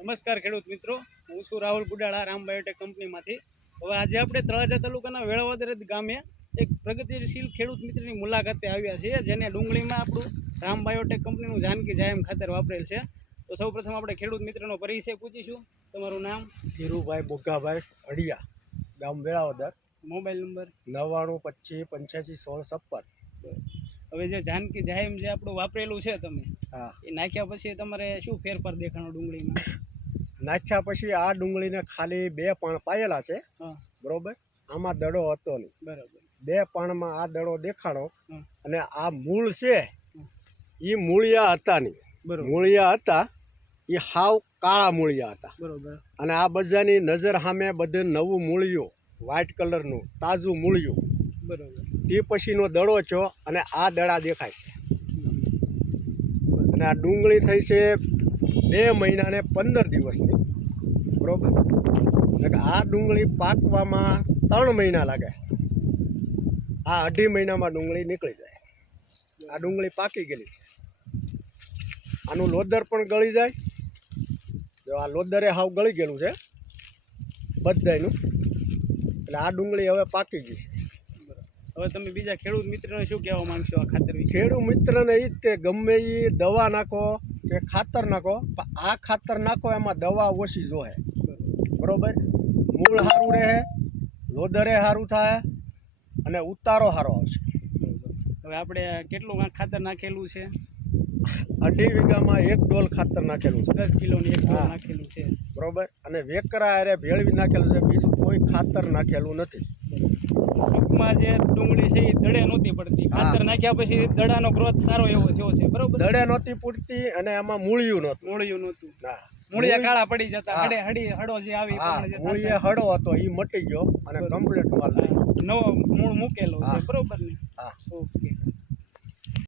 નમસ્કાર ખેડૂત મિત્રો, હું છું રાહુલ ગુડાળા રામ બાયોટેક કંપનીમાંથી. હવે આજે આપણે તળાજા તાલુકાના વેળાવદર ગામે એક પ્રગતિશીલ ખેડૂત મિત્રની મુલાકાતે આવ્યા છીએ, જેને ડુંગળીમાં આપણું રામ બાયોટેક કંપનીનું જાનકી જાયમ ખાતર વાપરેલ છે. તો સૌપ્રથમ આપણે ખેડૂત મિત્રનો પરિચય પૂછીશું. તમારું નામ? ધીરુભાઈ બોગાભાઈ અડિયા, ગામ વેળાવદર, મોબાઈલ નંબર? 9925851656. હવે જે જાનકી જાયમ જે આપણું વાપરેલું છે તમે, હા, એ નાખ્યા પછી તમારે શું ફેરફાર દેખાણો ડુંગળીમાં? નાખ્યા પછી આ ડુંગળીને ખાલી 2 પાણ પાયેલા છે. હા, બરોબર. આમાં દડો હતો નહીં. બરાબર. 2 પાણમાં આ દડો દેખાડો. હા. અને આ મૂળ છે એ મૂળિયા હતા નહીં. બરોબર. મૂળિયા હતા એ હાવ કાળા મૂળિયા હતા. બરોબર. અને આ બધાની નજર સામે બધું નવું મૂળિયું, વ્હાઇટ કલરનું તાજું મૂળિયું, બરોબર. તે પછીનો દડો છો અને આ દડા દેખાય છે. અને આ ડુંગળી થઈ છે 2 મહિના ને 15 દિવસની. બરોબર. એટલે આ ડુંગળી પાકવામાં 3 મહિના લાગે. આ 2.5 મહિનામાં ડુંગળી નીકળી જાય. આ ડુંગળી પાકી ગયેલી છે. આનું લોદર પણ ગળી જાય. જો આ લોદરે હાવ ગળી ગયેલું છે બધાયનું. એટલે આ ડુંગળી હવે પાકી ગઈ છે. હવે તમે બીજા ખેડૂત મિત્રને શું કહેવા માંગશો આ ખાતર વિશે? ખેડૂત મિત્રને એ જ તે ગમે એ દવા નાખો કે ખાતર નાખો, પણ આ ખાતર નાખો એમાં દવા ઓછી જોહે. બરોબર. મૂળ સારું રહે, લોદરે સારું થાય અને ઉતારો સારો આવશે. હવે આપણે કેટલું ખાતર નાખેલું છે? 2.5 વીઘામાં 1 ડોલ ખાતર નાખેલું છે. 10 કિલોની 1 ડોલ હા. નાખેલું છે. બરોબર. અને વેકરા અરે ભેળવી નાખેલું છે. બીજું કોઈ ખાતર નાખેલું નથી. ટૂંકમાં જે ડુંગળી છે એ દડે નહોતી પડતી. ખાતર નાખ્યા પછી દડાનો ગ્રોથ સારો એવો થયો છે. બરોબર. દડે નહોતી પૂરતી અને એમાં મૂળિયું નહોતું. મૂળિયું નહોતું. હા, મૂળિયા કાળા પડી જતા. હા. હડો જે આવી હા, પ્રમાણે જે મૂળિયે હળો હતો એ મટી ગયો અને કમ્પ્લીટ માલ. નવો મૂળ મૂકેલો છે. હા. બરોબર ને? હા. ઓકે.